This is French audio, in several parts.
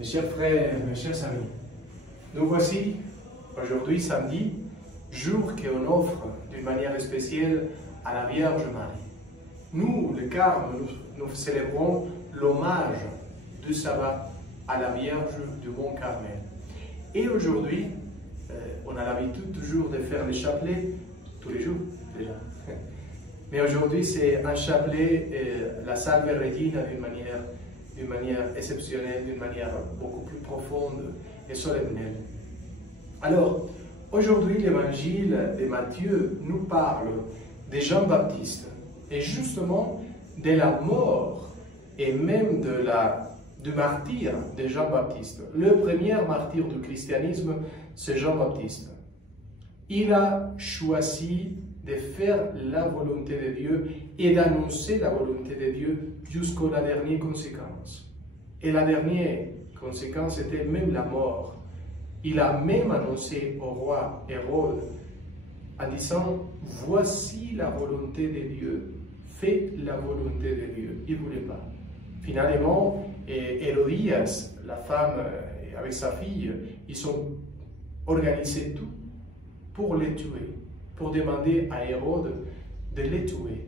Mes chers frères, mes chers amis, nous voici aujourd'hui samedi, jour qu'on offre d'une manière spéciale à la Vierge Marie. Nous, le Carme, nous célébrons l'hommage du sabbat à la Vierge du Mont Carmel. Et aujourd'hui, on a l'habitude toujours de faire les chapelets tous les jours déjà. Mais aujourd'hui, c'est un chapelet, la Salve Regina d'une manière exceptionnelle, d'une manière beaucoup plus profonde et solennelle. Alors, aujourd'hui, l'évangile de Matthieu nous parle de Jean-Baptiste et justement de la mort et même du martyr de Jean-Baptiste. Le premier martyr du christianisme, c'est Jean-Baptiste. Il a choisi de faire la volonté de Dieu et d'annoncer la volonté de Dieu jusqu'à la dernière conséquence. Et la dernière conséquence était même la mort. Il a même annoncé au roi Hérode en disant « Voici la volonté de Dieu, fais la volonté de Dieu ». Il ne voulait pas. Finalement, Hérodias, la femme avec sa fille, ils ont organisé tout pour les tuer, pour demander à Hérode de les tuer.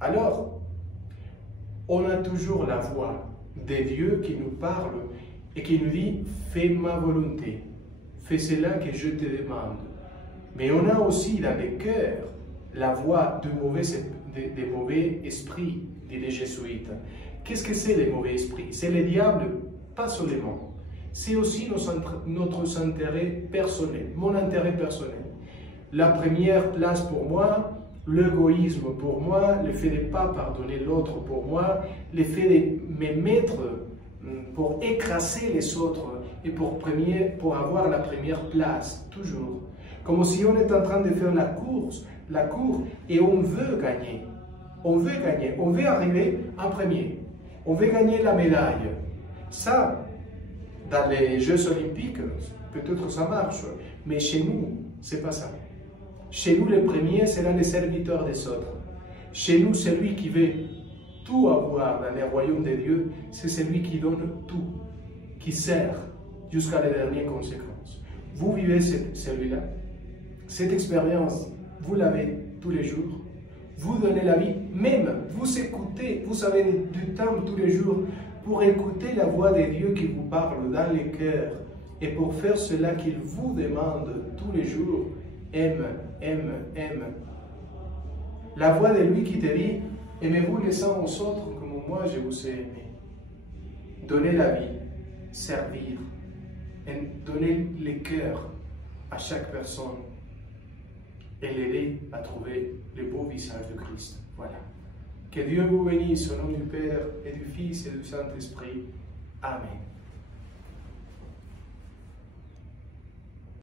Alors, on a toujours la voix de Dieu qui nous parle et qui nous dit « Fais ma volonté, fais cela que je te demande ». Mais on a aussi dans le cœur la voix des mauvais esprits, dit les jésuites. Qu'est-ce que c'est les mauvais esprits? C'est le diable, pas seulement. C'est aussi notre intérêt personnel, mon intérêt personnel. La première place pour moi, l'égoïsme pour moi, le fait de ne pas pardonner l'autre pour moi, le fait de me mettre pour écraser les autres et pour avoir la première place, toujours. Comme si on est en train de faire la course et on veut gagner. On veut gagner, on veut arriver en premier. On veut gagner la médaille. Ça, dans les Jeux Olympiques, peut-être ça marche, mais chez nous, c'est pas ça. Chez nous, le premier sera le serviteur des autres. Chez nous, celui qui veut tout avoir dans le royaume de Dieu, c'est celui qui donne tout, qui sert jusqu'à la dernière conséquence. Vous vivez celui-là. Cette expérience, vous l'avez tous les jours. Vous donnez la vie, même vous écoutez, vous avez du temps tous les jours pour écouter la voix de Dieu qui vous parle dans les cœurs et pour faire cela qu'il vous demande tous les jours. Aime, aime, aime. La voix de lui qui te dit, aimez-vous les uns aux autres comme moi je vous ai aimé. Donnez la vie, servir, et donner le cœur à chaque personne et l'aider à trouver le beau visage de Christ. Voilà. Que Dieu vous bénisse au nom du Père et du Fils et du Saint-Esprit. Amen.